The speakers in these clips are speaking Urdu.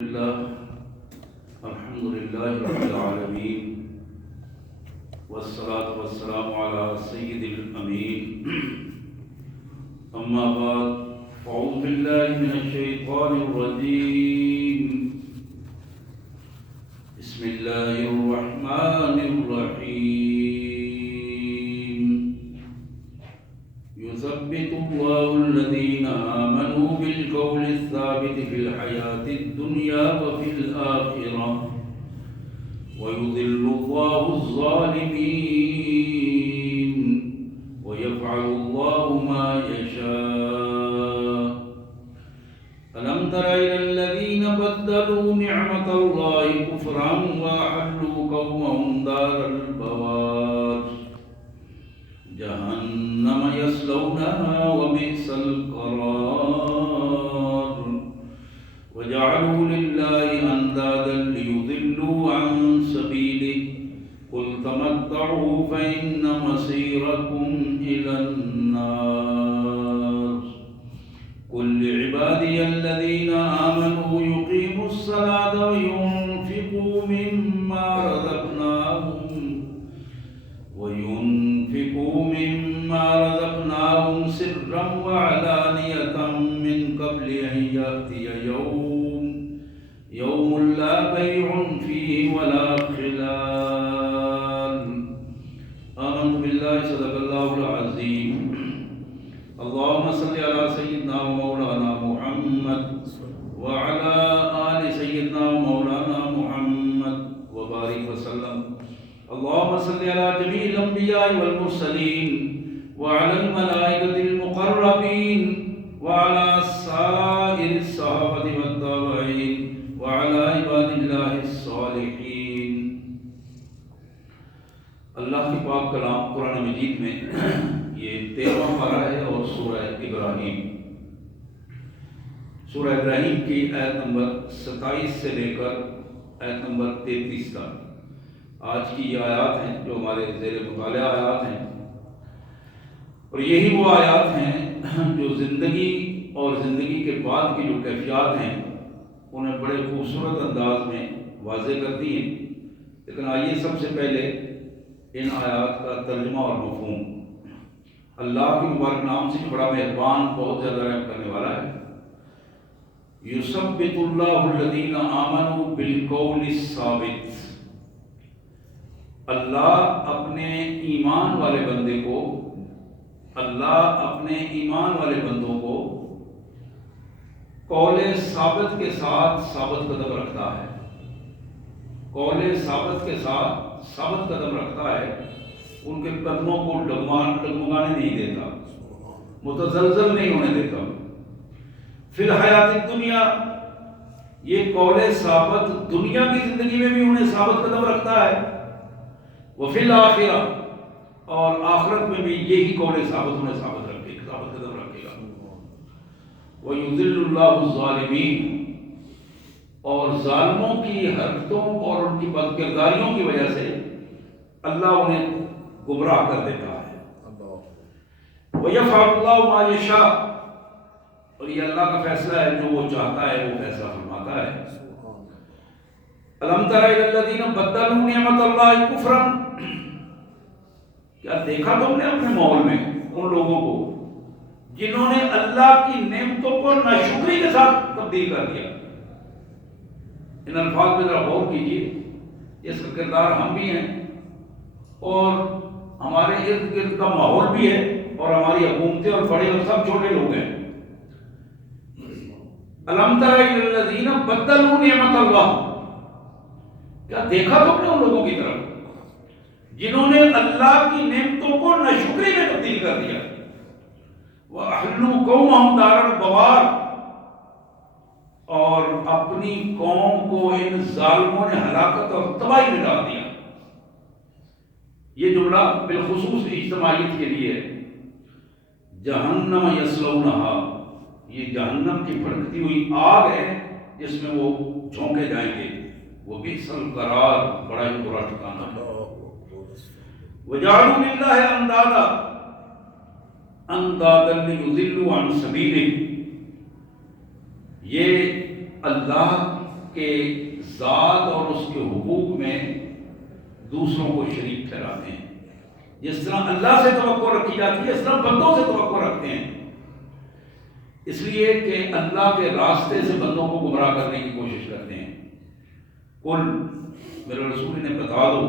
الحمد لله رب العالمين والصلاة والسلام على سيد الأمين أما بعد فأعوذ بالله من الشيطان الرجيم بسم الله الرحمن الرحيم يثبت الله الذين آمنوا بالقول الثابت في الحياة الدنيا وفي الآخرة ويضل الله الظالمين ويفعل الله ما يشاء ألم تر إلى الذين بدلوا نعمة الله كفرا وأحلوا قومهم دار البوار جهنم يصلونها وبئس القرار وجعلوا لله أندادا ليضلوا عن سبيله قل تمتعوا فإن مصيركم إلى النار قل لعبادي الذين آمنوا يقيموا الصلاة وينفقوا مما رزقناهم سرا وعلانية من قبل أن يأتي يوم لا بيع فيه ولا خلال آمنت بالله صدق الله العظيم اللهم صل على سيدنا ومولانا محمد وعلى آل سيدنا ومولانا محمد وبارك وسلم اللهم صل على جميع الأنبياء والمرسلين وعلى الملائكة المقربين وعلى سائر الصحابة والتابعين وعلى عباد الله الصالحين. اللہ کی پاک کلام قرآن مجید میں یہ 13واں پارہ ہے اور سورہ ابراہیم کی آیت نمبر 27 سے لے کر آیت نمبر 33 تک آج کی یہ آیات ہیں جو ہمارے زیر مطالعہ آیات ہیں، اور یہی وہ آیات ہیں جو زندگی اور زندگی کے بعد کی جو کیفیات ہیں انہیں بڑے خوبصورت انداز میں واضح کرتی ہیں. لیکن آئیے سب سے پہلے ان آیات کا ترجمہ اور مفہوم. اللہ کے مبارک نام سے بڑا مہربان، بہت زیادہ رحم کرنے والا ہے. یثبت اللہ الذین آمنوا بالقول الثابت. اللہ اپنے ایمان والے بندوں کو قول ثابت کے ساتھ ثابت قدم رکھتا ہے. قول ثابت کے ساتھ ثابت قدم رکھتا ہے، ان کے قدموں کو ڈگمگانے نہیں دیتا، متزلزل نہیں ہونے دیتا. فی الحیات الدنیا، یہ قول ثابت دنیا کی زندگی میں بھی انہیں ثابت قدم رکھتا ہے. وفی الآخرہ، اور آخرت میں بھی یہی قول ثابت انہیں ثابت قدم رکھے گا. وَيُذِلُّ اللَّهُ الظَّالِمِينَ، اور ظالموں کی حرکتوں اور ان کی بدکرداریوں کی وجہ سے اللہ انہیں گمراہ کر دیتا ہے. وَيَفْعَلُ اللَّهُ مَا يَشَاءُ، اور یہ اللہ کا فیصلہ ہے، جو وہ چاہتا ہے وہ فیصلہ فرماتا ہے. أَلَمْ تَرَ إِلَى الَّذِينَ بَدَّلُوا نِعْمَتَ اللَّهِ كُفْرًا، کیا دیکھا تم نے اپنے ماحول میں ان لوگوں کو جنہوں نے اللہ کی نعمتوں کو ناشکری کے ساتھ تبدیل کر دیا. ان الفاظ میں ذرا غور کیجیے، اس کا کردار ہم بھی ہیں اور ہمارے ارد گرد کا ماحول بھی ہے، اور ہماری حکومتیں اور بڑے اور سب چھوٹے لوگ ہیں. أَلَمْ تَرَ إِلَى الَّذِينَ بَدَّلُوا نِعْمَتَ اللَّهِ، کیا دیکھا تم نے ان لوگوں کی طرف جنہوں نے اللہ کی نعمتوں کو ناشکری میں تبدیل کر دیا. وَأَحْلُوا قَوْمَهُمْ دَارَ الْبَوَارِ، اور اپنی قوم کو ان ظالموں نے ہلاکت اور تباہی میں ڈال دیا. یہ جملہ بالخصوص اجتماعیت کے لیے ہے. جہنم یصلونہا، یہ جہنم کی بھڑکتی ہوئی آگ ہے جس میں وہ جھونکے جائیں گے. وہ بئس القرار، بڑا ہی برا ٹھکانہ ہے. وَجَعَلُوا لِلَّهِ أَندَادًا اندادن یضلوا عن سبیلہ، یہ اللہ کے ذات اور اس کے حقوق میں دوسروں کو شریک ٹھہراتے ہیں. جس طرح اللہ سے توقع رکھی جاتی ہے اس طرح بندوں سے توقع رکھتے ہیں، اس لیے کہ اللہ کے راستے سے بندوں کو گمراہ کرنے کی کوشش کرتے ہیں. کل میرے رسول نے بتا دو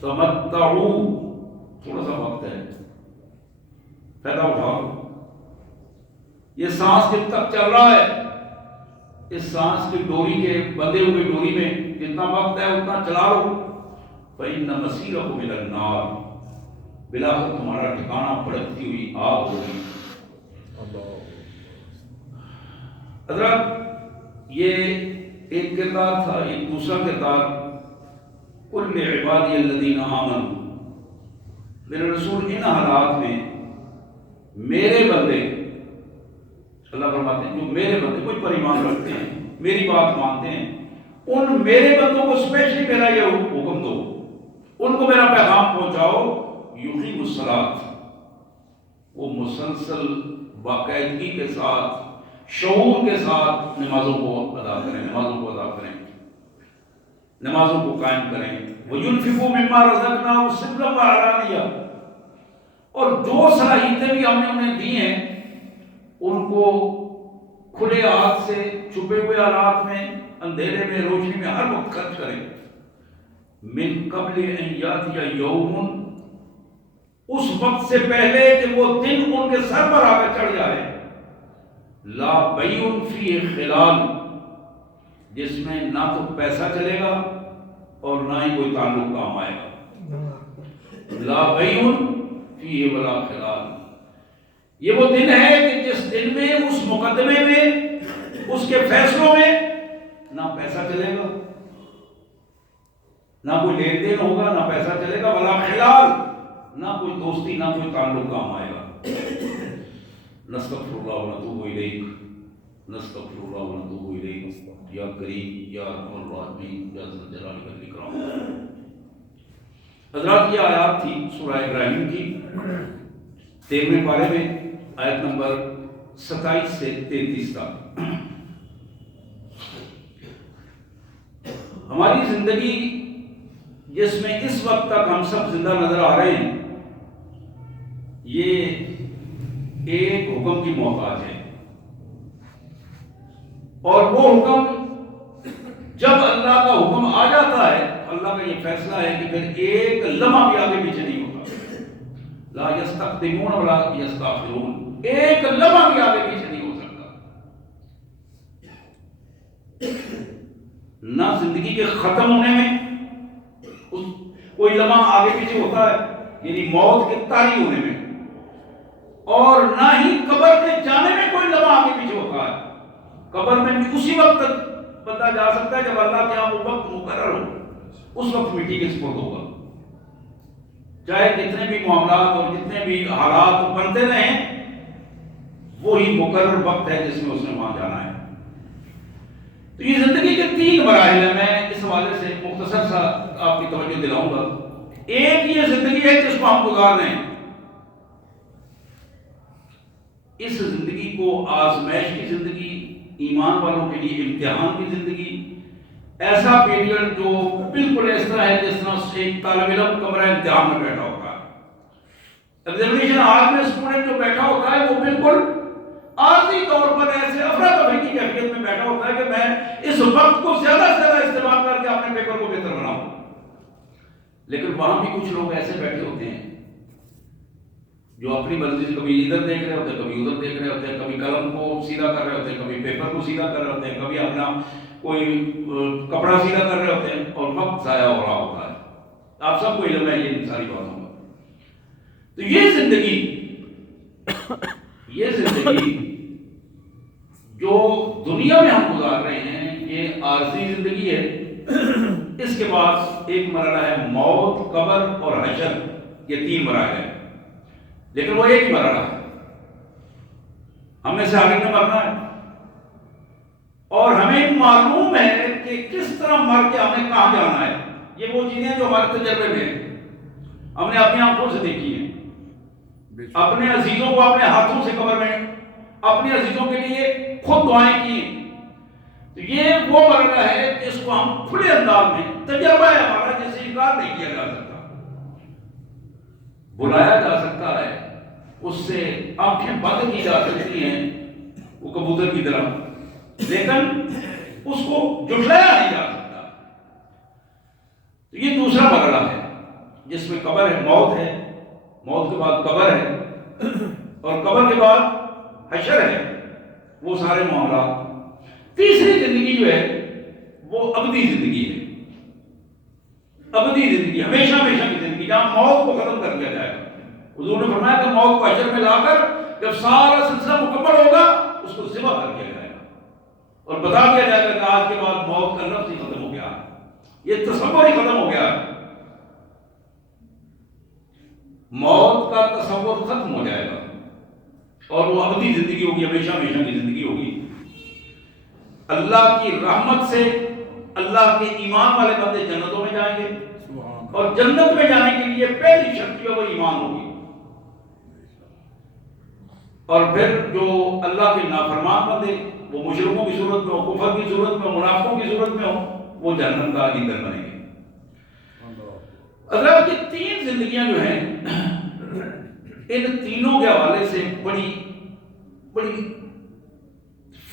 تمتعوا، تھوڑا سا وقت ہے، فائدہ اٹھاؤ. یہ سانس جب تک چل رہا ہے، اس سانس کی ڈوری کے بندے ہوئے ڈوری میں جتنا وقت ہے اتنا چلا لو. فإن مسیرکم الی النار، بلاخر تمہارا ٹھکانہ بھڑکتی ہوئی آگ ہوگی. حضرت یہ ایک کردار تھا. ایک دوسرا کردار کل عبادی الذین آمنوا، میرے رسول ان حالات میں میرے بندے، اللہ فرماتے ہیں جو میرے بندے مجھ پر ایمان رکھتے ہیں، میری بات مانتے ہیں، ان میرے بندوں کو اسپیشلی میرا یہ حکم دو، ان کو میرا پیغام پہنچاؤ. یقیم الصلاۃ، وہ مسلسل باقاعدگی کے ساتھ شعور کے ساتھ نمازوں کو ادا کریں، نمازوں کو قائم کریں. وَيُنْفِقُوا مِمَّا رَزَقْنَاهُمْ سِرًّا وَعَلَانِيَةً، اور جو صلاحیتیں بھی ہم نے انہیں دی ہیں ان کو کھلے ہاتھ سے، چھپے ہوئے حالات میں، اندھیرے میں، روشنی میں، ہر وقت خرچ کریں. من قبل ان یاتی یوم، اس وقت سے پہلے کہ وہ دن ان کے سر پر آ کر چڑھ جائے. لا بیع فیہ خلال، جس میں نہ تو پیسہ چلے گا اور نہ ہی کوئی تعلق کام آئے گا. لا بیع فیہ ولا خلال، یہ وہ دن ہے کہ جس دن میں، اس مقدمے میں، اس کے فیصلوں میں نہ پیسہ چلے گا، نہ کوئی لین دین ہوگا، نہ پیسہ چلے گا، ولا خلال، نہ کوئی دوستی، نہ کوئی تعلق کام آئے گا. نستغفر اللہ ونتوب الیک، نستغفر اللہ ونتوب الیک، یا کریم یا ارحم الراحمین یا ذی الجلال والاکرام. حضرات یہ آیات تھی سورہ ابراہیم کی 13ویں پارے میں، آیت نمبر 27 سے 33 تک. ہماری زندگی جس میں اس وقت تک ہم سب زندہ نظر آ رہے ہیں، یہ ایک حکم کی محتاج ہے. اور وہ حکم جب اللہ کا حکم آ جاتا ہے، اللہ کا یہ فیصلہ ہے کہ پھر ایک لمحہ بھی آگے پیچھے نہیں ہوتا. لا یستقدمون ولا یستاخرون، ایک لمحہ بھی آگے پیچھے نہیں ہو سکتا. نہ زندگی کے ختم ہونے میں کوئی لمحہ آگے پیچھے ہوتا ہے، یعنی موت کے طاری ہونے میں، اور نہ ہی قبر میں جانے میں کوئی لمحہ آگے پیچھے ہوتا ہے. قبر میں بھی اسی وقت تک بندہ جا سکتا ہے جب اللہ کے یہاں وہ وقت مقرر ہو، اس وقت مٹی کے سپرد ہوگا. چاہے جتنے بھی معاملات اور جتنے بھی حالات بنتے رہیں، وہی مقرر وقت ہے جس میں اس نے وہاں جانا ہے. تو یہ زندگی کے 3 مراحل ہیں. میں اس حوالے سے مختصر سا آپ کی توجہ دلاؤں گا. ایک یہ زندگی ہے جس کو ہم گزار رہے ہیں، اس زندگی کو آزمائش کی زندگی، ایمان والوں کے لیے امتحان کی زندگی، ایسا پیریڈ جو بالکل اس طرح ہے جس طرح ایک طالب علم کمرہ امتحان میں بیٹھا ہوتا ہے. ایگزامینیشن ہال میں اسٹوڈنٹ جو بیٹھا ہوتا ہے وہ بالکل عارضی طور پر ایسے افراتفری کی کیفیت میں بیٹھا ہوتا ہے کہ میں اس وقت کو زیادہ سے زیادہ استعمال کر کے اپنے پیپر کو بہتر بناؤں. لیکن وہاں بھی کچھ لوگ ایسے بیٹھے ہوتے ہیں جو اپنی مرضی سے کبھی ادھر دیکھ رہے ہوتے ہیں، کبھی ادھر دیکھ رہے ہوتے ہیں، کبھی قلم کو سیدھا کر رہے ہوتے ہیں، کبھی پیپر کو سیدھا کر رہے ہوتے ہیں، کبھی اپنا کوئی کپڑا سیدھا کر رہے ہوتے ہیں، اور وقت ضائع ہو رہا ہوتا ہے. آپ سب کو علم ہے یہ ساری باتوں کا. تو یہ زندگی جو دنیا میں ہم گزار رہے ہیں، یہ عارضی زندگی ہے. اس کے بعد ایک مرحلہ ہے موت، قبر اور حشر. یہ 3 مراحل ہیں، لیکن وہ ایک ہی مرحلہ ہے. ہم نے سے آگے نہ مرنا ہے، اور ہمیں معلوم ہے کہ کس طرح مر کے ہم نے کہاں جانا ہے. یہ وہ چیزیں جو ہمارے تجربے میں ہیں، ہم نے اپنی آنکھوں سے دیکھی ہیں. اپنے عزیزوں کو اپنے ہاتھوں سے قبر میں، اپنے عزیزوں کے لیے خود دعائیں کی ہیں. تو یہ وہ مرحلہ ہے جس کو ہم کھلے انداز میں تجربہ ہے ہمارا، جس سے انکار نہیں کیا جا سکتا، بلایا جا سکتا ہے، اس سے آنکھیں بند کی جا سکتی ہیں وہ کبوتر کی طرح، لیکن اس کو جھٹلایا نہیں جا سکتا۔ تو یہ دوسرا مرحلہ ہے جس میں قبر ہے، موت ہے، موت کے بعد قبر ہے، اور قبر کے بعد حشر ہے، وہ سارے معاملات۔ تیسری زندگی جو ہے وہ ابدی زندگی ہے، ابدی زندگی، ہمیشہ ہمیشہ کی زندگی، جہاں موت کو ختم کر دیا جائے گا۔ حضور نے فرمایا کہ موت کو حشر میں لا کر جب سارا سلسلہ مکمل ہوگا اس کو ذبح کر دیا جائے گا اور بتا دیا جائے گا کہ آج کے بعد موت کا لفظ ہی ختم ہو گیا، یہ تصور ہی ختم ہو گیا، موت کا تصور ختم ہو جائے گا اور وہ ابدی زندگی ہوگی، ہمیشہ ہمیشہ کی زندگی ہوگی۔ اللہ کی رحمت سے اللہ کے ایمان والے بندے جنتوں میں جائیں گے، اور جنت میں جانے کے لیے پہلی شرط جو وہ ایمان ہوگی، اور پھر جو اللہ کے نافرمان بندے، وہ مشرکوں کی صورت میں ہو، کفر کی صورت میں ہو، منافقوں کی صورت میں ہو، وہ جہنم کا ایندھن بنیں گے۔ حضرات یہ تین زندگیاں جو ہیں، ان تینوں کے حوالے سے بڑی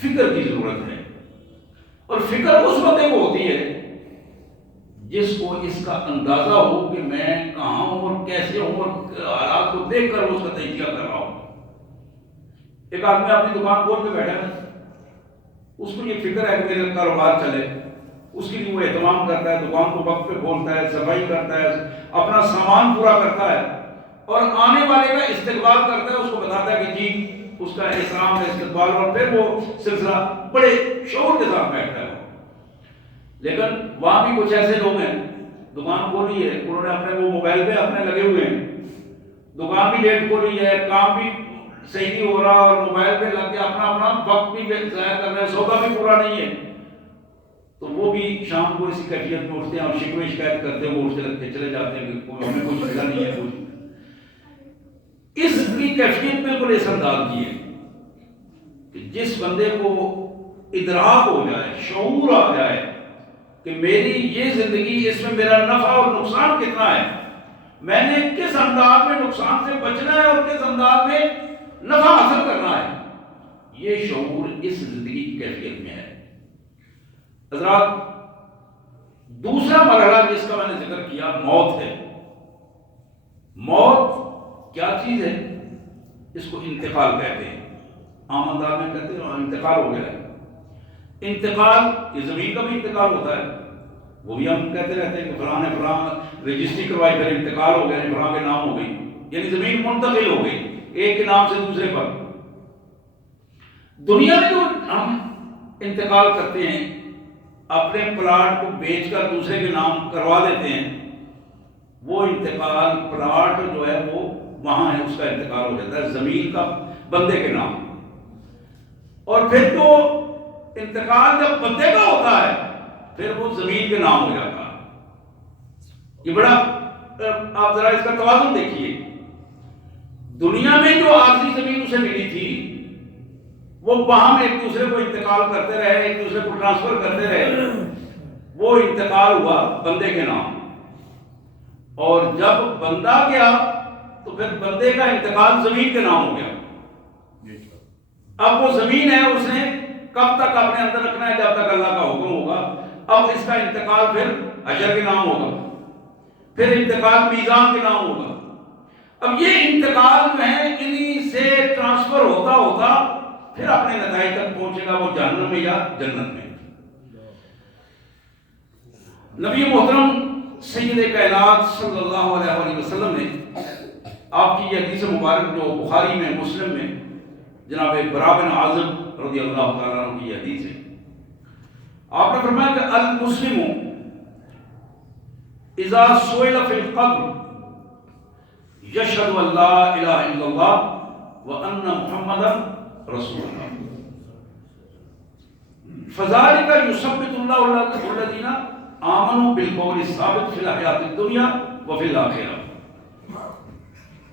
فکر کی ضرورت ہے، اور فکر اس بندے کو ہوتی ہے جس کو اس کا اندازہ ہو کہ میں کہاں ہوں اور کیسے ہوں، اور حالات کو دیکھ کر اس کا تجزیہ کر رہا ہوں۔ ایک آدمی اپنی دکان کھول کے بیٹھا ہے، اس کو یہ فکر ہے کہ میرا کاروبار چلے، اس کے لیے وہ اہتمام کرتا ہے، دکان کو وقت پہ کھولتا ہے، صفائی کرتا ہے، اپنا سامان پورا کرتا ہے، اور آنے والے کا استقبال کرتا ہے، اس کو بتاتا ہے کہ جی اس کا احترام ہے، استقبال، اور پھر وہ سلسلہ بڑے شعور کے ساتھ بیٹھتا ہے۔ لیکن وہاں بھی کچھ ایسے لوگ ہیں، دکان کھولی ہے، انہوں نے اپنے وہ موبائل پہ اپنے لگے ہوئے ہیں، دکان بھی لیٹ کھولی ہے، کام بھی صحیح نہیں ہو رہا، اور موبائل پہ لگ کے اپنا وقت بھی ضائع کر رہے ہیں، سودا بھی پورا نہیں ہے، تو وہ بھی شام کو اسی کیفیت میں اٹھتے ہیں اور شکوے شکایت کرتے ہیں، وہ اٹھتے چلے جاتے ہیں کہ ہمیں کچھ ملا نہیں ہے کچھ۔ اس کی کیفیت بالکل اس انداز کی ہے کہ جس بندے کو ادراک ہو جائے، شعور آ جائے کہ میری یہ زندگی، اس میں میرا نفع اور نقصان کتنا ہے، میں نے کس انداز میں نقصان سے بچنا ہے اور کس انداز میں نفع حاصل کرنا ہے، یہ شعور اس زندگی کی کیفیت میں ہے۔ حضرات دوسرا مرحلہ جس کا میں نے ذکر کیا موت ہے۔ موت کیا چیز ہے؟ اس کو انتقال کہتے ہیں، عام انداز میں کہتے ہیں انتقال ہو گیا ہے۔ انتقال، یہ زمین کا بھی انتقال ہوتا ہے، وہ بھی ہم کہتے رہتے ہیں کہ فلاں نے فلاں رجسٹری کروائی، پھر انتقال ہو گیا، فلاں کے نام ہو گئی، یعنی زمین منتقل ہو گئی ایک کے نام سے دوسرے پر۔ دنیا میں جو ہم انتقال کرتے ہیں، اپنے پلاٹ کو بیچ کر دوسرے کے نام کروا دیتے ہیں، وہ انتقال، پلاٹ جو ہے وہ وہاں ہے، اس کا انتقال ہو جاتا ہے زمین کا بندے کے نام۔ اور پھر جو انتقال جب بندے کا ہوتا ہے پھر وہ زمین کے نام ہو جاتا ہے۔ یہ بڑا، آپ ذرا اس کا توازن دیکھیے، دنیا میں جو عارضی زمین اسے ملی تھی، وہ وہاں ایک دوسرے کو انتقال کرتے رہے، ایک دوسرے کو ٹرانسفر کرتے رہے، وہ انتقال ہوا بندے کے نام۔ اور جب بندہ گیا تو پھر بندے کا انتقال زمین کے نام ہو گیا۔ اب وہ زمین ہے، اس نے کب تک اپنے اندر رکھنا ہے؟ جب تک اللہ کا حکم ہوگا۔ اب اس کا انتقال پھر حشر کے نام ہوگا، پھر انتقال میزان کے نام ہوگا۔ اب یہ انتقال جو ہے انہی سے ٹرانسفر ہوتا ہوتا پھر اپنے نتائج تک پہنچے گا، وہ جہنم میں یا جنت میں۔ نبی محترم سید کائنات صلی اللہ علیہ وسلم نے آپ کی یہ حدیث مبارک جو بخاری میں، مسلم میں، جناب برا بن عازب رضی اللہ تعالیٰ عنہ کی حدیث ہے، آپ نے فرمایا کہ المسلم اذا سئل فی القبر یشہد ان لا الہ الا اللہ وان محمدا رسول اللہ فذلك يثبت الله الذين آمنوا بالقول الثابت في الحیات الدنیا وفی الآخرہ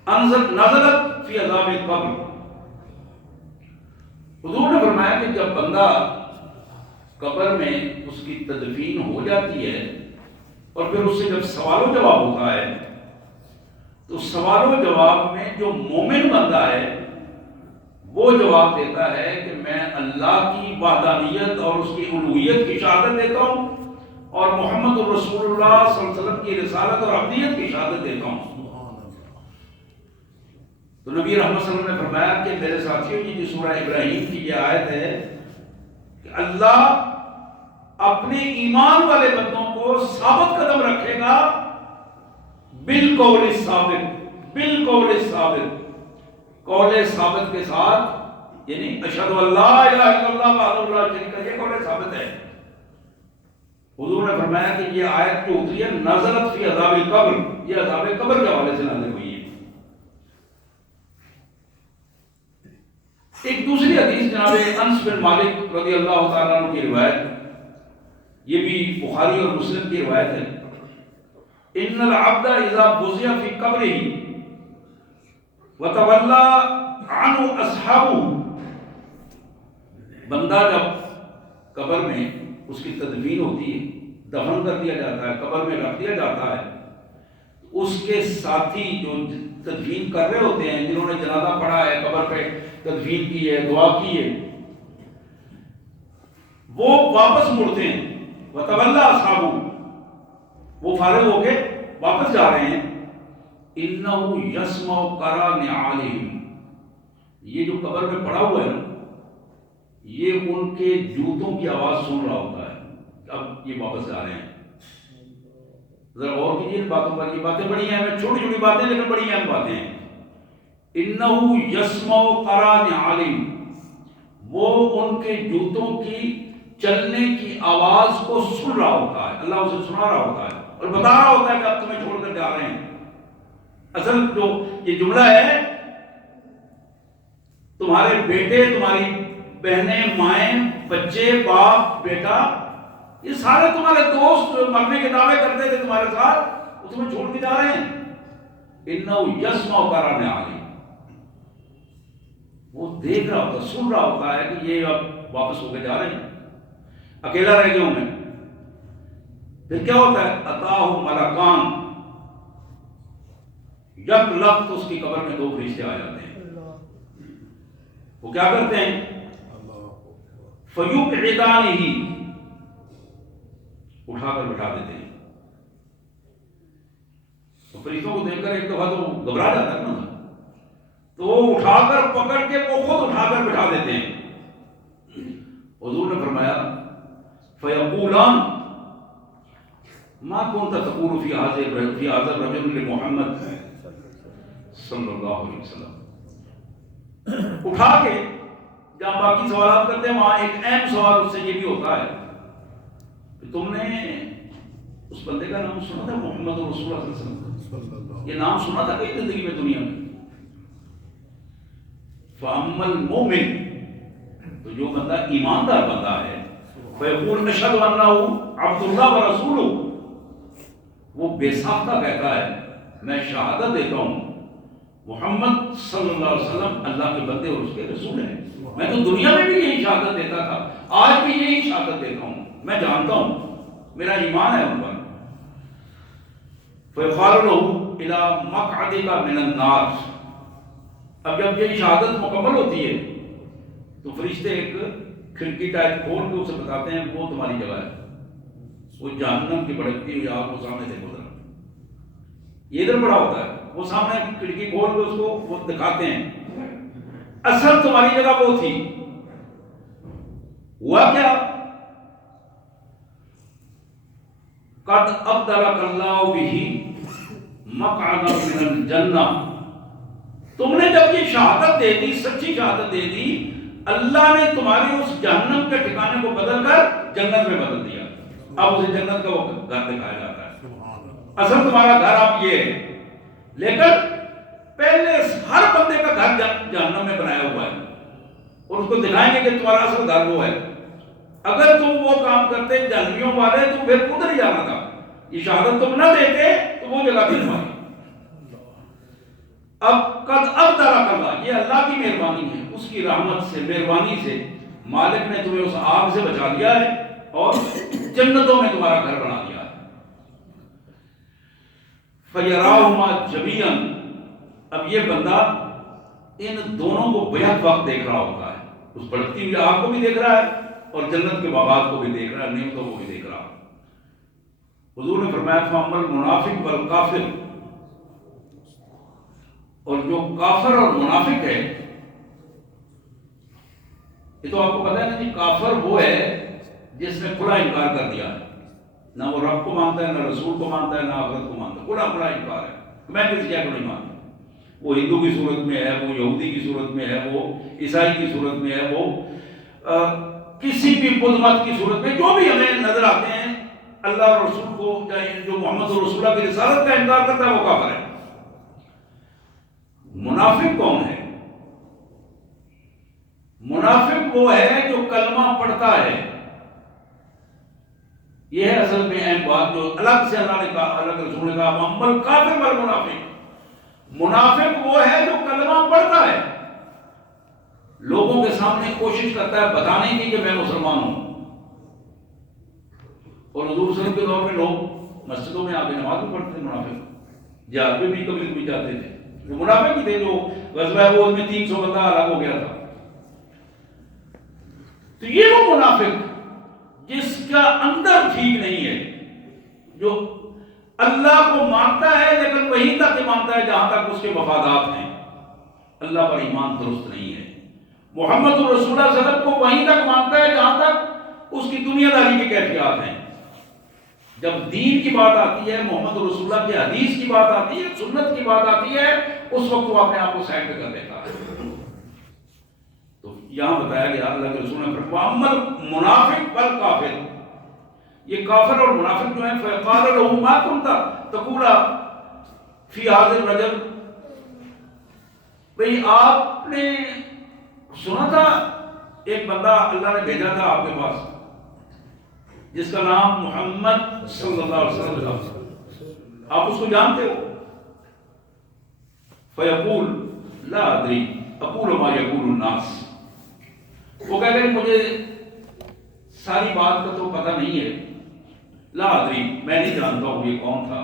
نزلت فی عذاب القبر۔ حضور نے فرمایا کہ جب بندہ قبر میں اس کی تدفین ہو جاتی ہے اور پھر اس سے جب سوال و جواب ہوتا ہے تو سوال و جواب میں جو مومن بندہ ہے وہ جواب دیتا ہے کہ میں اللہ کی وحدانیت اور اس کی الوہیت کی شہادت دیتا ہوں اور محمد الرسول اللہ صلی اللہ علیہ وسلم کی رسالت اور عبدیت کی شہادت دیتا ہوں۔ تو نبی رحمت صلی اللہ علیہ وسلم نے فرمایا کہ میرے ساتھیوں یہ جو سورہ ابراہیم کی یہ آیت ہے کہ اللہ اپنے ایمان والے بندوں کو ثابت قدم رکھے گا بالقول الثابت، بالقول الثابت، قول ثابت کے ساتھ، یعنی اشہد ان لا الہ الا اللہ وحدہ لا شریک لہ، یہ قول ثابت ہے۔ حضور نے فرمایا کہ یہ آیت جو اتری ہے نزلت فی عذاب القبر، یہ عذاب قبر کے حوالے سے نازل ہوئی ہے۔ ایک دوسری حدیث جناب انس بن مالک رضی اللہ تعالیٰ عنہ کی روایت، یہ بھی بخاری اور مسلم کی روایت ہے، ان العبد اذا بزع فی قبرہ وتولى عنه اصحابہ، بندہ جب قبر میں اس کی تدفین ہوتی ہے، دفن کر دیا جاتا ہے، قبر میں رکھ دیا جاتا ہے، اس کے ساتھی جو تدفین کر رہے ہوتے ہیں، جنہوں نے جنازہ پڑھا ہے، قبر پہ تدفین کی ہے، دعا کی ہے، وہ واپس مڑتے ہیں، وتولى اصحابہ، وہ فارغ ہو کے واپس جا رہے ہیں، انہو یسمع قرع نعالہم، یہ جو قبر میں پڑا ہوا ہے نا، یہ ان کے جوتوں کی آواز سن رہا ہوتا ہے، اب یہ واپس جا رہے ہیں۔ ذرا غور کیجیے ان باتوں پر، یہ باتیں بڑی ہیں، چھوٹی چھوٹی باتیں لیکن بڑی اہم باتیں ہیں۔ انہو یسمع قرع نعالہم، وہ ان کے جوتوں کی چلنے کی آواز کو سن رہا ہوتا ہے، اللہ اسے سنا رہا ہوتا ہے اور بتا رہا ہوتا ہے کہ اب تمہیں چھوڑ کر جا رہے ہیں۔ اصل جو یہ جملہ ہے، تمہارے بیٹے، تمہاری بہنیں، مائیں، بچے، باپ، بیٹا، یہ سارے تمہارے دوست جو مرنے کے دعوے کرتے تھے تمہارے ساتھ، وہ تمہیں چھوڑ کے جا رہے ہیں۔ انہو یسمع قرع نعالہم، وہ دیکھ رہا ہوتا ہے، سن رہا ہوتا ہے کہ یہ اب واپس ہو کے جا رہے ہیں، اکیلا رہ گیا ہوں میں۔ پھر کیا ہوتا ہے؟ اتاہ ملکان، یک لخت اس کی قبر میں دو فرشتے آ جاتے ہیں، وہ کیا کرتے ہیں؟ فیقعدانہ، اٹھا کر بٹھا دیتے ہیں۔ تو فرشتوں کو دیکھ کر ایک دفعہ تو گھبرا جاتا ہے نا، تو وہ اٹھا کر پکڑ کے وہ خود اٹھا کر بٹھا دیتے ہیں۔ حضور نے فرمایا فیقولان ما كنت تقول في هذا الرجل لمحمد صلی اللہ علیہ وسلم، اٹھا کے جہاں باقی سوالات کرتے ہیں وہاں ایک اہم سوال اس سے یہ بھی ہوتا ہے کہ تم نے اس بندے کا نام سنا تھا، محمد رسول اللہ صلی اللہ علیہ وسلم، یہ نام سنا تھا کہیں زندگی میں، دنیا میں؟ فَأَمَّا الْمُؤْمِنُ، تو جو بندہ ایماندار بندہ ہے، فَيَقُولُ أَشْهَدُ أَنَّهُ عَبْدُ اللَّهِ وَرَسُولُهُ، وہ بے ساختہ کہتا ہے میں شہادت دیتا ہوں محمد صلی اللہ علیہ وسلم اللہ کے بندے اور اس کے رسول ہیں۔ میں تو دنیا میں بھی یہی شہادت دیتا تھا، آج بھی یہی شہادت دیتا ہوں، میں جانتا ہوں، میرا ایمان ہے ان پر۔ فَيُقَالُ لَهُ إِلَى مَقْعَدِكَ مِنَ النَّارِ، اب جب یہ شہادت مکمل ہوتی ہے تو فرشتے ایک کھڑکی ٹائپ کھول کے اسے بتاتے ہیں وہ تمہاری جگہ ہے، وہ جہنم کی بھڑکتی ہوئی آگ کو سامنے سے گزرا، یہ ادھر پڑا ہوتا ہے، وہ سامنے کھڑکی کھول کے اس کو وہ دکھاتے ہیں، اصل تمہاری جگہ وہ تھی۔ ہوا کیا؟ قد ابدلک اللہ بہ مقعدا من الجنہ، تم نے جب یہ شہادت دے دی، سچی شہادت دے دی، اللہ نے تمہاری اس جہنم کے ٹھکانے کو بدل کر جنت میں بدل دیا، اب اسے جنت کا وہ گھر دکھایا جاتا ہے۔ اصل تمہارا گھر اب یہ ہے، لیکن پہلے ہر بندے کا گھر جہنم میں بنایا ہوا ہے، اور اس کو دکھائیں گے کہ تمہارا اصل گھر وہ ہے۔ اگر تم وہ کام کرتے جہنمیوں والے تو پھر ادھر ہی جانا تھا، یہ شہادت تم نہ دیتے تو وہ جگہ بھی تمہاری۔ اب قد ابدلک اللہ، یہ اللہ کی مہربانی ہے، اس کی رحمت سے، مہربانی سے مالک نے تمہیں اس آگ سے بچا لیا ہے اور جنتوں میں تمہارا گھر بنا دیا ہے۔ فَيَرَاهُمَا جَمِيعًا، اب یہ بندہ ان دونوں کو بیک وقت دیکھ رہا ہوتا ہے، اس بڑھتی ہوئی آگ کو بھی دیکھ رہا ہے اور جنت کے باغات کو بھی دیکھ رہا ہے، نعمتوں کو بھی دیکھ رہا ہے۔ حضور نے فرمایا فَأَمَّا الْمُنَافِقُ وَالْكَافِرُ، اور جو کافر اور منافق ہے، یہ تو آپ کو پتا ہے نا جی، کافر وہ ہے جس نے کھلا انکار کر دیا ہے، نہ وہ رب کو مانتا ہے، نہ رسول کو مانتا ہے، نہ آخرت کو مانتا ہے، کھلا انکار ہے، میں کسی جگہ کو نہیں مانتا۔ وہ ہندو کی صورت میں ہے، وہ یہودی کی صورت میں ہے، وہ عیسائی کی صورت میں ہے، وہ کسی بھی بدھ مت کی صورت میں، جو بھی ہمیں نظر آتے ہیں، اللہ اور رسول کو، جو محمد رسول اللہ کی رسالت کا انکار کرتا ہے وہ کافر ہے۔ منافق کون ہے؟ منافق وہ ہے جو کلمہ پڑھتا ہے، یہ ہے اصل میں اہم بات جو الگ سے اللہ نے کہا، الگ رسول نے کہا محمد کافر والمنافق۔ منافق وہ ہے جو کلمہ پڑھتا ہے، لوگوں کے سامنے کوشش کرتا ہے بتانے کی کہ میں مسلمان ہوں، اور حضور صلی اللہ علیہ وسلم کے دور میں لوگ مسجدوں میں آ کے نماز بھی پڑھتے تھے، منافق جہاد میں بھی کبھی کبھی جاتے تھے، جو منافق ہی تھے، جو غزوہ احد میں 300 بندہ ہلاک ہو گیا تھا۔ تو یہ وہ منافق جس کا اندر ٹھیک نہیں ہے، جو اللہ کو مانتا ہے لیکن وہیں تک ہی مانتا ہے جہاں تک اس کے مفادات ہیں، اللہ پر ایمان درست نہیں ہے۔ محمد رسول اللہ صلی اللہ علیہ وسلم کو وہیں تک مانتا ہے جہاں تک اس کی دنیا داری کی کیفیات ہیں۔ جب دین کی بات آتی ہے، محمد رسول اللہ کی حدیث کی بات آتی ہے، سنت کی بات آتی ہے، اس وقت وہ اپنے آپ کو سائڈ پہ کر دیتا ہے۔ تو یہاں بتایا گیا اللہ کے رسول نے فرمایا منافق والکافر، یہ کافر اور منافق جو ہیں فَيَقَالَ لَهُ مَا كُنْتَ تَقُولُ فِي هَذَا الرَّجُلِ، بھئی آپ نے سنا تھا ایک بندہ اللہ نے بھیجا تھا آپ کے پاس جس کا نام محمد صلی اللہ علیہ وسلم تھا، آپ اس کو جانتے ہو؟ فَيَقُولُ لَا أَدْرِي أَقُولُ مَا يَقُولُ النَّاسُ، وہ کہتے ہیں مجھے ساری بات کا تو پتہ نہیں ہے، لا ادری، میں نہیں جانتا ہوں یہ کون تھا،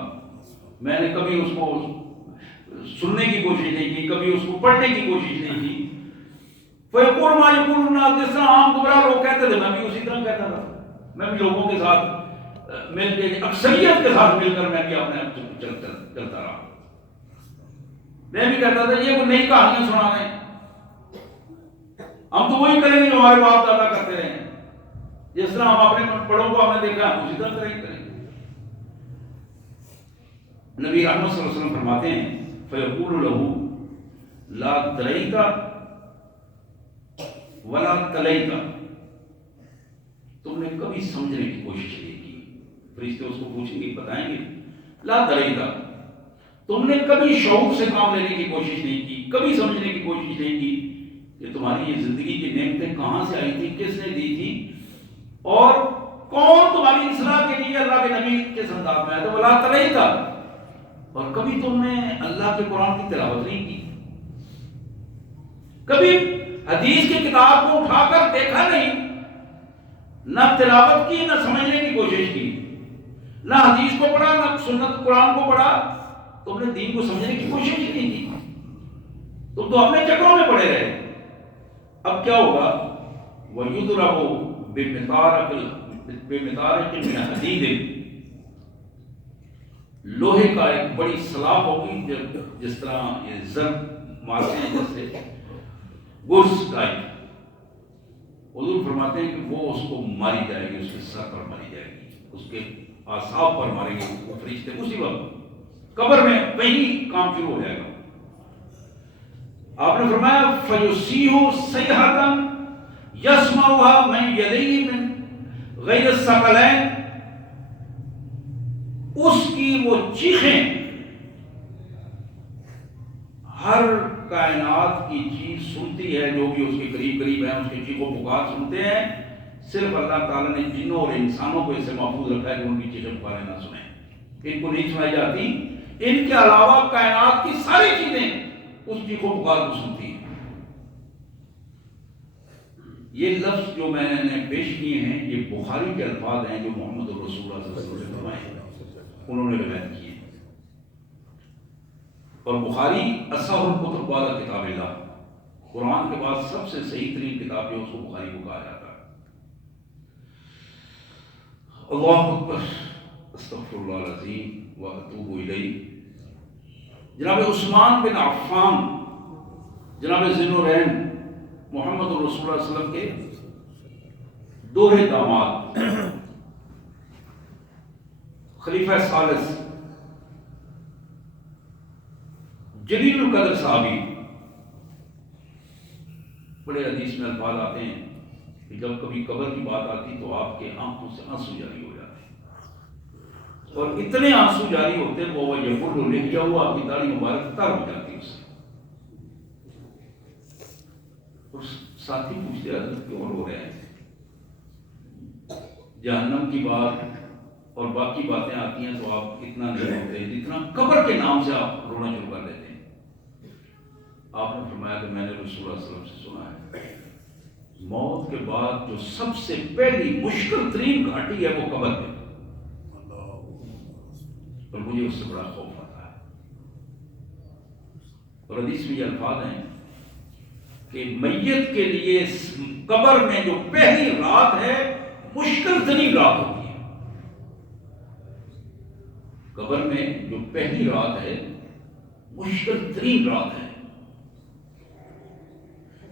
میں نے کبھی اس کو سننے کی کوشش نہیں کی، کبھی اس کو پڑھنے کی کوشش نہیں کی۔ فَيَقُولُ مَا يَقُولُ النَّاسُ، جس طرح عام گمراہ لوگ کہتے تھے میں بھی اسی طرح کہتا تھا، میں بھی لوگوں کے ساتھ مل کے، اکثریت کے ساتھ مل کر میں بھی اپنے آپ چلتا رہا، میں بھی کہتا تھا یہ وہ نئی کہانیاں سنا رہے ہیں، ہم تو وہی کریں گے جو ہمارے باپ دادا کرتے رہے ہیں، جس طرح ہم اپنے بڑوں کو ہم نے دیکھا ہم اسی طرح کریں گے۔ نبی رحمت صلی اللہ علیہ وسلم فرماتے ہیں فَيَقُولُ لَهُ لَا دَرَيْتَ وَلَا تَلَيْتَ، تم نے کبھی سمجھنے کی کوشش نہیں کی، فرشتے اس کو پوچھیں گے، بتائیں گے، لا دَرَيْتَ، تم نے کبھی شعور سے کام لینے کی کوشش نہیں کی، کبھی سمجھنے کی کوشش نہیں کی کہ تمہاری یہ زندگی کی نعمتیں کہاں سے آئی تھی، کس نے دی تھی، اور کون تمہاری اصلاح کے لیے اللہ کے نبی کے سرداب میں آیا تو ولا تلیت، اور کبھی تم نے اللہ کے قرآن کی تلاوت نہیں کی، کبھی حدیث کی کتاب کو اٹھا کر دیکھا نہیں، نہ تلاوت کی، نہ سمجھنے کی کوشش کی، نہ حدیث کو پڑھا، نہ سنت قرآن کو پڑھا، تم نے دین کو سمجھنے کی کوشش ہی نہیں کی، تم تو اپنے چکروں میں پڑے رہے۔ اب کیا ہوگا؟ وَيُضْرَبُ بِمِطَارِقٍ مِّنْ حَدِيدٍ، لوہے کا ایک بڑی سلاخ ہوگی، جس طرح یہ ضرب مارتے ہیں جیسے گرز ٹائپ، حضور فرماتے ہیں کہ وہ اس کو ماری جائے گی، اس کے سر پر ماری جائے گی، اس کے اعصاب پر ماریں گے فرشتے، اسی وقت قبر میں وہی کام شروع ہو جائے گا۔ آپ نے فرمایا فَيُصِيحُ صَيْحَةً يَسْمَعُهَا مَنْ يَلِيهِ مِنْ غَيْرِ الثَّقَلَيْنِ، اس کی وہ چیخیں ہر کائنات کی چیز سنتی ہے، جو بھی اس کے قریب ہیں اس کے چیخ و پکار سنتے ہیں، صرف اللہ تعالیٰ نے جنوں اور انسانوں کو اس سے محفوظ رکھا ہے کہ ان کی چیخ و پکاریں نہ سنیں، ان کو نہیں سنائی جاتی، ان کے علاوہ کائنات کی ساری چیزیں اس چیخ و پکار کو سنتی ہیں۔ یہ لفظ جو میں نے پیش کیے ہیں یہ بخاری کے الفاظ ہیں جو محمد الرسول اللہ صلی اللہ علیہ وسلم نے فرمائے ہیں، انہوں نے روایت کیے ہیں۔ اور بخاری اصح الکتب بعد کتاب اللہ، قرآن کے بعد سب سے صحیح ترین کتاب جو اس کو بخاری کو کہا جاتا ہے۔ اللہ اکبر، استغفر اللہ العظیم و اتوب الیہ۔ جناب عثمان بن عفان، جناب ذی النورین محمد الرسول اللہ صلی اللہ علیہ وسلم کے دوہرے داماد، خلیفہ ثالث، جلیل القدر صحابی، بڑے حدیث میں الفاظ آتے ہیں کہ جب کبھی قبر کی بات آتی تو آپ کے آنکھوں سے آنسو جاری ہو جاتے، اور اتنے آنسو جاری ہوتے وہ یقول لکھا ہوا آپ کی داڑھی مبارک تر ہو جاتی اس سے۔ اور ساتھی پوچھتے حضرت کیوں رو رہے ہیں؟ جہنم کی بات اور باقی باتیں آتی ہیں تو آپ اتنا نہیں ہوتے جتنا قبر کے نام سے آپ رونا شروع کر دیتے ہیں۔ آپ نے فرمایا کہ میں نے رسول اللہ صلی اللہ علیہ وسلم سے سنا ہے موت کے بعد جو سب سے پہلی مشکل ترین گھاٹی ہے وہ قبر ہے، اور مجھے اس سے بڑا خوف آتا ہے۔ اور حدیث میں یہ الفاظ ہیں کہ میت کے لیے قبر میں جو پہلی رات ہے مشکل ترین رات ہوتی ہے۔ قبر میں جو پہلی رات ہے مشکل ترین رات ہے،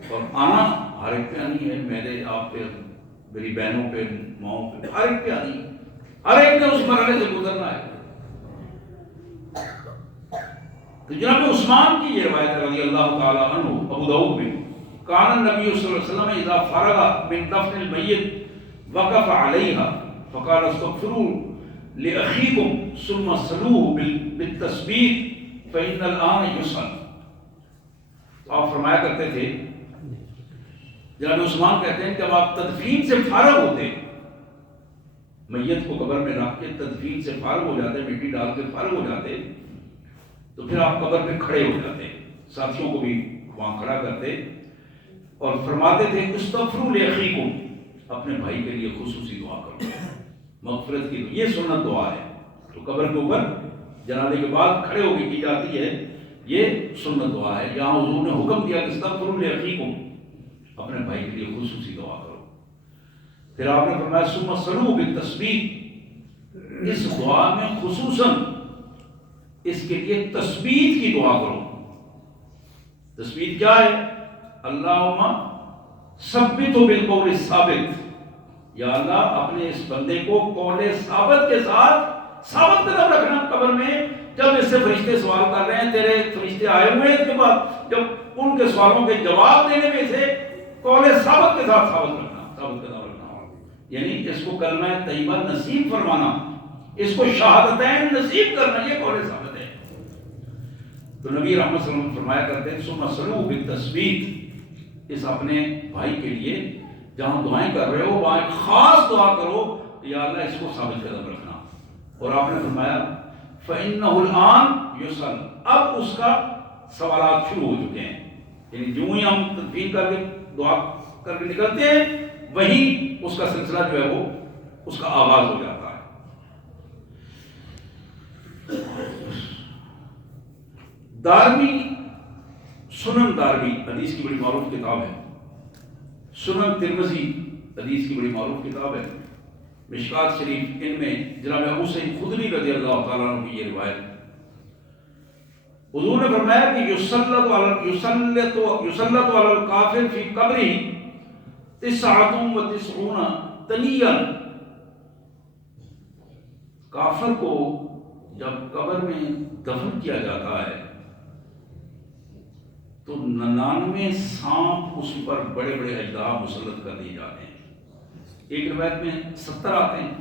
اور آنا ہر ایک پہ آنی ہے، میرے آپ پہ، میری بہنوں پہ، ماؤں پہ، ہر ایک پہ آنی ہے، ہر ایک نے اس مرحلے سے گزرنا ہے۔ تو جناب عثمان کی یہ روایت رضی اللہ تعالی عنہ، ابو داؤد میں، کان النبی صلی اللہ علیہ وسلم اذا فرغ من دفن المیت وقف علیہا فقال استغفروا لاخیکم ثم صلوه بالتثبیت فان الان یسأل۔ آپ فرمایا کرتے تھے، جناب عثمان کہتے ہیں جب آپ تدفین سے فارغ ہوتے، میت کو قبر میں رکھ کے تدفین سے فارغ ہو جاتے، مٹی ڈال کے فارغ ہو جاتے، تو پھر آپ قبر پہ کھڑے ہو جاتے، ساتھیوں کو بھی وہاں کھڑا کرتے اور فرماتے تھے استغفروا لاخیکم، اپنے بھائی کے لیے خصوصی دعا کرو، مغفرت کی۔ یہ سنت دعا ہے تو قبر کے اوپر جنازے کے بعد کھڑے ہو کے کی جاتی ہے، یہ سنت دعا ہے۔ یہاں حضور نے حکم دیا کہ استغفروا لاخیکم، اپنے بھائی کے لیے خصوصی دعا کرو۔ پھر آپ نے فرمایا ثم صلوا بالتثبیت، اس دعا میں خصوصاً اس کے لیے تثبیت کی دعا کرو۔ تثبیت کیا ہے؟ اللہم ثبتہ بالقول الثابت، یا اللہ اپنے اس بندے کو قول ثابت کے ساتھ ثابت قدم رکھنا قبر میں۔ جب اس سے فرشتے سوال کر رہے ہیں، تیرے فرشتے آئے ہوئے ہیں، اس کے بعد جب ان کے سوالوں کے جواب دینے میں اسے قول ثابت کے ساتھ ثابت رکھنا، ثابت قدم رکھنا، یعنی اس کو کلمہ طیبہ نصیب فرمانا، اس کو شہادتین نصیب کرنا، یہ قول ثابت ہے۔ تو نبی رحمت صلی اللہ علیہ وسلم فرمایا کرتے ہیں ثم صلوا بالتثبیت، اس اپنے بھائی کے لیے جہاں دعائیں کر رہے ہو وہاں ایک خاص دعا کرو کہ یا اللہ اس کو ثابت قدم رکھنا۔ اور آپ نے فرمایا فإنه الآن یسأل، اب اس کا سوالات شروع ہو چکے ہیں، یعنی جو ہی ہم تدفین کر کے دعا کر کے نکلتے ہیں وہیں اس کا سلسلہ جو ہے وہ اس کا آغاز ہو جاتا ہے۔ دارمی، سنن دارمی حدیث کی بڑی معروف کتاب ہے، سنن ترمذی حدیث کی بڑی معروف کتاب ہے، مشکات شریف، ان میں جناب ابو سعید خدری رضی اللہ تعالیٰ عنہ کی یہ روایت، حضور نے فرمایا کہ یسلط علی الکافر فی قبرہ 99 تنیا، کافر کو جب قبر میں دفن کیا جاتا ہے تو 99 سانپ اس پر بڑے بڑے اجداد مسلط کر دیے جاتے ہیں۔ ایک روایت میں 70 آتے ہیں،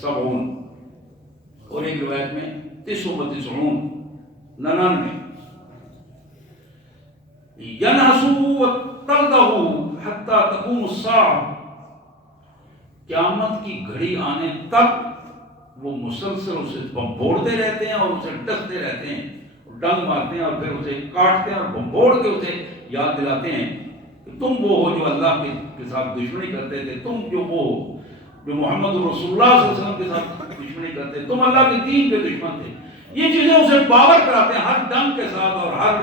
70، اور ایک روایت میں 99 ینحسوا وتلدغوا حتی تقوم الساعة، قیامت کی گھڑی آنے تک وہ مسلسل اسے بمبوڑتے رہتے ہیں اور اسے ڈستے رہتے ہیں، ڈنگ مارتے ہیں اور پھر اسے کاٹتے ہیں اور بمبوڑ کے اسے یاد دلاتے ہیں کہ تم وہ ہو جو اللہ کے ساتھ دشمنی کرتے تھے، تم جو وہ ہو جو محمد رسول اللہ صلی اللہ علیہ وسلم کے ساتھ دشمنی کرتے، تم اللہ کے دین کے دشمن تھے. یہ چیزیں اسے باور کراتے ہیں ہر ڈنگ کے ساتھ اور ہر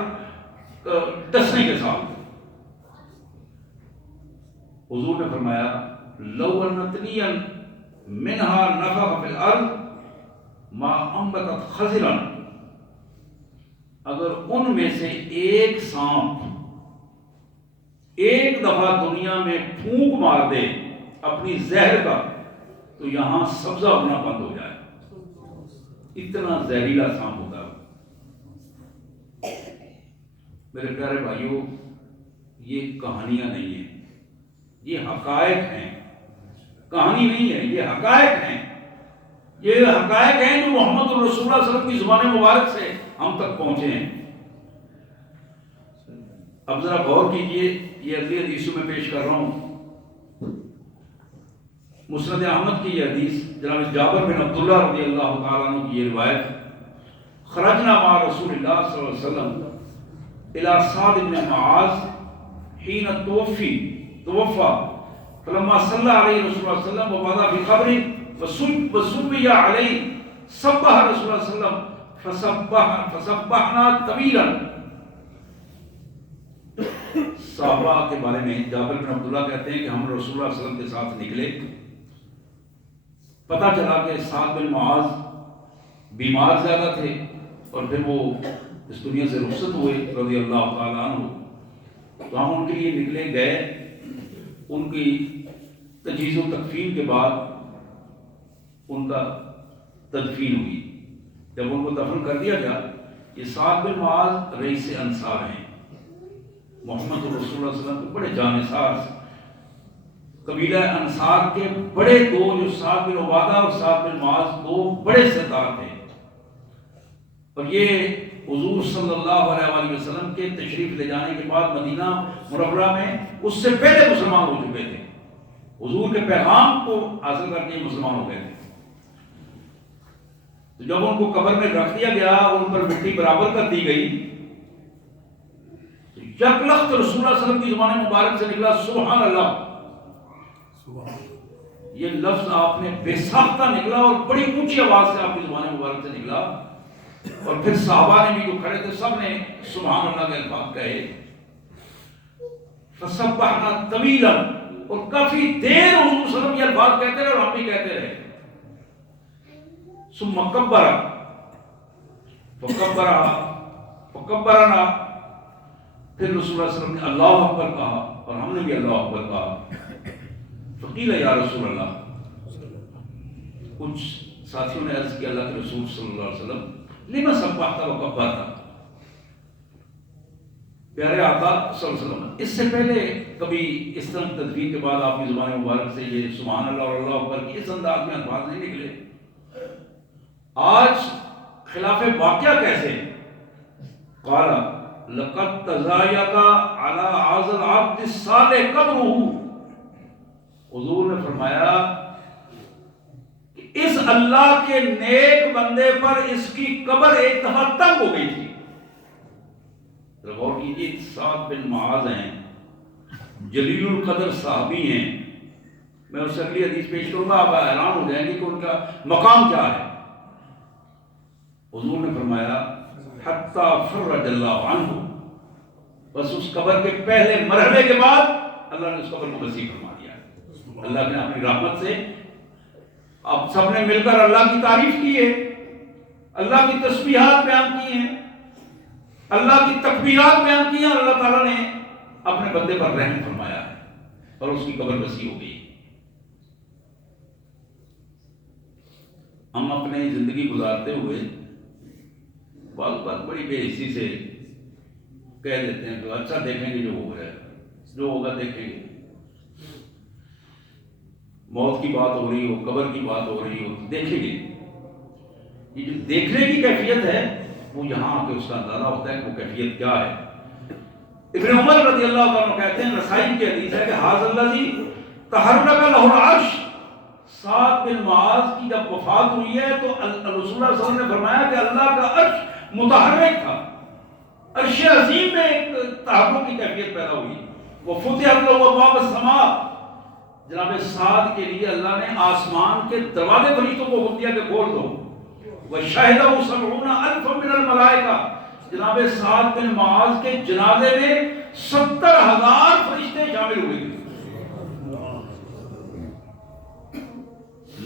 ڈسنے کے ساتھ. حضور نے فرمایا لو انتنی منہا نفخ فی الارض ما انبتت خضرا، اگر ان میں سے ایک سانپ ایک دفعہ دنیا میں پھونک مار دے اپنی زہر کا تو یہاں سبزہ ہونا بند ہو جائے. اتنا زہریلا سانپ ہوتا ہے. میرے پیارے بھائیوں، یہ کہانیاں نہیں ہیں، یہ حقائق ہیں. کہانی نہیں ہے، یہ حقائق ہیں. یہ حقائق ہیں جو محمد رسول اللہ صلی اللہ علیہ وسلم کی زبان مبارک سے ہم تک پہنچے ہیں. اب ذرا غور کیجئے، یہ اگلی حدیثوں میں پیش کر رہا ہوں. مسند احمد کی یہ حدیث جناب جابر بن عبداللہ رضی اللہ تعالیٰ عنہ کی یہ روایت، خرجنا مع رسول اللہ صلی اللہ علیہ وسلم الى سعد بن معاذ حين توفى فلما صلى عليه رسول الله صلى الله عليه وسلم ووضع في قبره وصلي عليه سبح رسول الله صلى الله عليه وسلم فسبحنا طويلا. صحابہ کے بارے میں جابر بن عبداللہ کہتے ہیں کہ ہم رسول اللہ صلی اللہ علیہ وسلم کے ساتھ نکلے. پتہ چلا کہ سعد بن معاذ بیمار زیادہ تھے اور پھر وہ اس دنیا سے رخصت ہوئے رضی اللہ تعالیٰ عنہ. تو ہم ان کے لیے نکلے گئے. ان کی تجہیز و تکفین کے بعد ان کا تدفین ہوئی. جب ان کو دفن کر دیا گیا، یہ سعد بن معاذ رئیس انصار ہیں، محمد رسول اللہ صلی اللہ علیہ وسلم کے بڑے جانثار قبیلہ انصار کے بڑے دو، جو سعد بن عبادہ اور سعد بن معاذ، دو بڑے سردار تھے. اور یہ حضور صلی اللہ علیہ وآلہ وسلم کے تشریف لے جانے کے بعد مدینہ منورہ میں اس سے پہلے مسلمان ہو چکے تھے. حضور کے پیغام کو حاصل کر کے مسلمان ہو گئے تھے. تو جب ان کو قبر میں رکھ دیا گیا، ان پر مٹی برابر کر دی گئی، تو یک لخت رسول اللہ صلی اللہ علیہ وسلم کی زبان مبارک سے نکلا سبحان اللہ. یہ لفظ آپ نے بے ساختہ نکلا اور بڑی اونچی آواز سے آپ کی زبان مبارک سے نکلا. اور پھر صحابہ نے بھی جو کھڑے تھے سب نے سبحان اللہ کے الفاظ کہے. فسبحنا طویلا، اور کافی دیر حضور صلی اللہ علیہ وسلم یہ الفاظ کہتے رہے اور ہم بھی کہتے رہے. ثم کبر فکبرنا، پھر رسول اللہ صلی اللہ علیہ وسلم نے اللہ اکبر کہا اور ہم نے بھی اللہ اکبر کہا. فقیل یا رسول اللہ، کچھ ساتھیوں نے عرض کیا اللہ کے رسول صلی اللہ علیہ وسلم لما سبحت و کبرت، پیارے آقا صلی اللہ علیہ وسلم اس سے پہلے کبھی اس طرح تدفین کے بعد آپ کی زبان مبارک سے یہ سبحان اللہ اور اللہ اکبر کی اس انداز میں الفاظ نہیں نکلے. آج خلاف واقعہ کیسے؟ قال لقد تزايد على هذا العبد الصالح قبره، حضور نے فرمایا کہ اس اللہ کے نیک بندے پر اس کی قبر ایک دفعہ تنگ ہو گئی تھی. غور کیجیے، سعد بن معاذ ہیں، جلیل القدر صحابی ہیں. میں اس سے اگلی حدیث پیش کروں گا، آپ حیران ہو جائیں گے کہ ان کا مقام کیا ہے. حضور نے فرمایا حتی فرج اللہ عنہ، بس اس قبر کے پہلے مرحلے کے بعد اللہ نے اس قبر کو وسیع فرما دیا. اللہ نے اپنی رحمت سے اب سب نے مل کر اللہ کی تعریف کی ہے، اللہ کی تسبیحات بیان کی ہیں، اللہ کی تکبیرات بیان کی ہیں، اور اللہ تعالیٰ نے اپنے بندے پر رحم فرمایا ہے اور اس کی قبر وسیع ہو گئی. ہم اپنی زندگی گزارتے ہوئے بعض بات بڑی بے حسی سے کہہ دیتے ہیں کہ اچھا دیکھیں گے جو ہو رہا ہے، جو ہوگا دیکھیں گے. موت کی بات ہو رہی ہو، قبر کی بات ہو رہی ہو، دیکھیں گے. یہ جو دیکھنے کی کیفیت ہے وہ یہاں آ کے اس کا اندازہ ہوتا ہے کہ وہ کیفیت کیا ہے. ابن عمر رضی اللہ عنہ کہتے ہیں، نسائی کی حدیث ہے کہ حاذ الذی تحرک لہ العرش، سعد بن معاذ کی جب وفات ہوئی ہے تو رسول اللہ صلی اللہ علیہ وسلم نے فرمایا کہ اللہ کا عرش متحرک تھا. عرش عظیم میں ایک تحرک کی کیفیت پیدا ہوئی. وفتحت لہ ابواب السماء، جناب سعد کے لیے اللہ نے آسمان کے دروازے فرشتوں کو حکم دیا کہ کھول دو. وشہدہ سبعون الف من الملائکہ، جناب سعد بن معاذ کے جنازے میں 70,000 فرشتے شامل ہوئے تھے.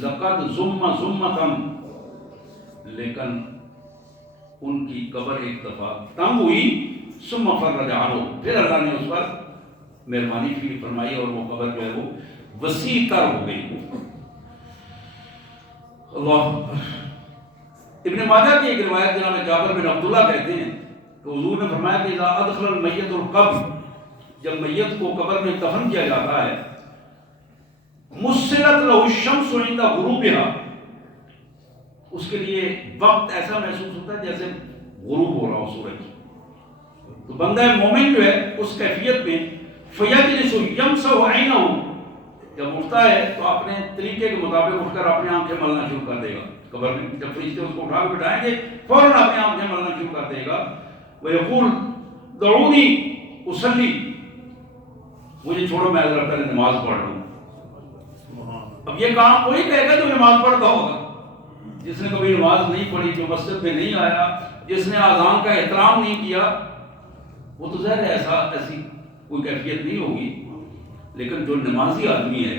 لقد ضم ضمۃ، لیکن ان کی قبر ایک دفعہ تنگ ہوئی. ثم فرج عنہ، پھر اللہ نے اس پر مہربانی فرمائی اور وہ قبر جو ہے وہ وسیع تر ہو گئی. اللہ. ابن ماجہ کی ایک روایت جناب جابر بن عبداللہ کہتے ہیں کہ حضور نے فرمایا کہ اذا ادخل المیت القبر، جب میت کو قبر میں دفن کیا جاتا ہے، مسلت لہ الشمس عند غروبها، اس کے لیے وقت ایسا محسوس ہوتا ہے جیسے غروب ہو رہا ہو سورج. تو بندہ مومن جو ہے اس کیفیت میں فیجلس یمسح عینہ، جب اٹھتا ہے تو اپنے طریقے کے مطابق اٹھ کر اپنی آنکھیں ملنا شروع کر دے گا. قبر میں جب فرشتے اس کو اٹھا کے بٹھائیں گے فوراً اپنی آنکھیں ملنا شروع کر دے گا. ویقول دعونی اصلی، مجھے چھوڑو میں ذرا پہلے نماز پڑھ لوں. اب یہ کام وہی کہے گا جو نماز پڑھتا ہوگا. جس نے کبھی نماز نہیں پڑھی، جو مسجد میں نہیں آیا، جس نے اذان کا احترام نہیں کیا، وہ تو ظاہر ایسی کوئی کیفیت نہیں ہوگی. لیکن جو نمازی آدمی ہے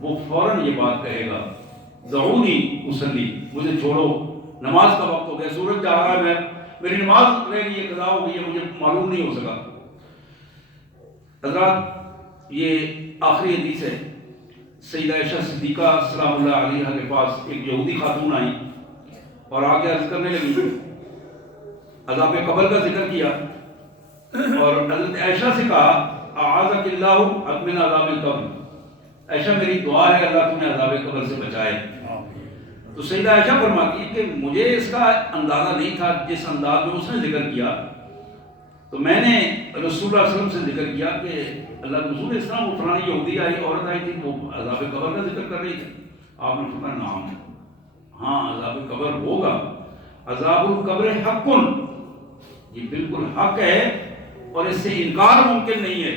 وہ فوراً یہ بات کہے گا دعونی اصلی، مجھے چھوڑو، نماز کا وقت ہو گیا، سورج جا رہا ہے، میری نماز رہ گئی ہے، قضا ہو گئی ہے، مجھے معلوم نہیں ہو سکا. حضرات یہ آخری حدیث ہے. سیدہ عائشہ صدیقہ سلام اللہ علیہا کے پاس ایک یہودی خاتون آئی اور آگے عرض کرنے لگی، عذاب قبر کا ذکر کیا اور حضرت عائشہ سے کہا اعاذک اللہ من عذاب القبر، عائشہ میری دعا ہے اللہ تمہیں عذاب قبر سے بچائے. تو سیدہ عائشہ فرماتی ہے کہ مجھے اس کا اندازہ نہیں تھا جس انداز میں اس نے ذکر کیا. تو میں نے رسول اللہ صلی اللہ علیہ وسلم سے ذکر کیا کہ اللہ کے رسول اس طرح وہ فلانی یہودی آئی، عورت آئی تھی، وہ عذاب قبر کا ذکر کر رہی تھی. آپ نے فرمایا نعم، ہاں عذاب قبر ہوگا. عذاب القبر حق، یہ بالکل حق ہے اور اس سے انکار ممکن نہیں ہے.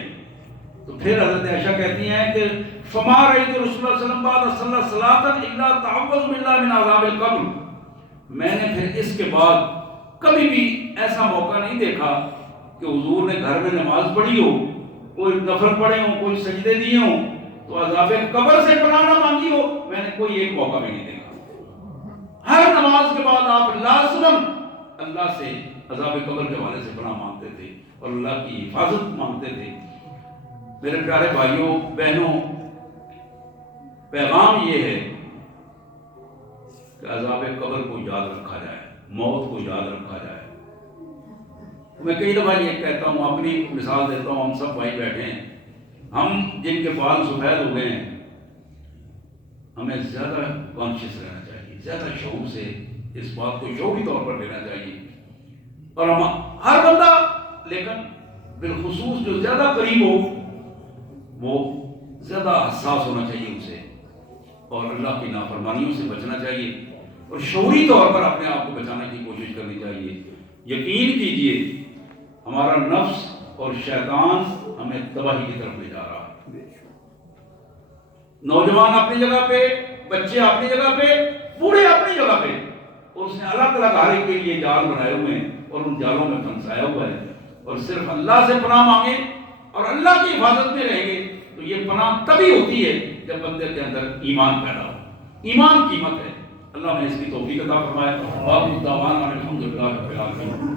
تو پھر حضرت عائشہ کہتی ہیں کہ فما رأیت رسول اللہ صلی اللہ علیہ وسلم بعد صلی صلاۃ الا تعوذ باللہ من عذاب القبر، میں نے پھر اس کے بعد کبھی بھی ایسا موقع نہیں دیکھا کہ حضور نے گھر میں نماز پڑھی ہو، کوئی نفل پڑھے ہوں، کوئی سجدے دیے ہوں تو عذاب قبر سے پناہ نہ مانگی ہو. میں نے کوئی ایک موقع بھی نہیں دیکھا. ہر نماز کے بعد آپ لازماً اللہ سے عذاب قبر کے حوالے سے پناہ مانگتے تھے اور اللہ کی حفاظت مانگتے تھے. میرے پیارے بھائیوں بہنوں، پیغام یہ ہے کہ عذاب قبر کو یاد رکھا جائے، موت کو یاد رکھا جائے. میں کئی دفعہ یہ کہتا ہوں، اپنی مثال دیتا ہوں. ہم سب بھائی بیٹھے ہیں، ہم جن کے بال سفید ہو گئے ہیں، ہمیں زیادہ کانشیس رہنا چاہیے، زیادہ شعور سے اس بات کو شعوری طور پر لینا چاہیے. اور ہم ہر بندہ، لیکن بالخصوص جو زیادہ قریب ہو وہ زیادہ حساس ہونا چاہیے ان سے، اور اللہ کی نافرمانیوں سے بچنا چاہیے اور شعوری طور پر اپنے آپ کو بچانے کی کوشش کرنی چاہیے. یقین کیجئے ہمارا نفس اور شیطان ہمیں تباہی کی طرف لے جا رہا ہے. نوجوان اپنی جگہ پہ، بچے اپنی جگہ پہ، بوڑھے اپنی جگہ پہ، اور اس نے الگ الگ ہر ایک کے لیے جال بنائے ہوئے ہیں اور ان جالوں میں پھنسایا ہوا ہے. اور صرف اللہ سے پناہ مانگے اور اللہ کی حفاظت میں رہیں گے تو یہ پناہ تبھی ہوتی ہے جب بندے کے اندر ایمان پیدا ہو. ایمان قیمت ہے. اللہ نے اس کی توفیق عطا فرمائے. الحمدللہ رب العالمین.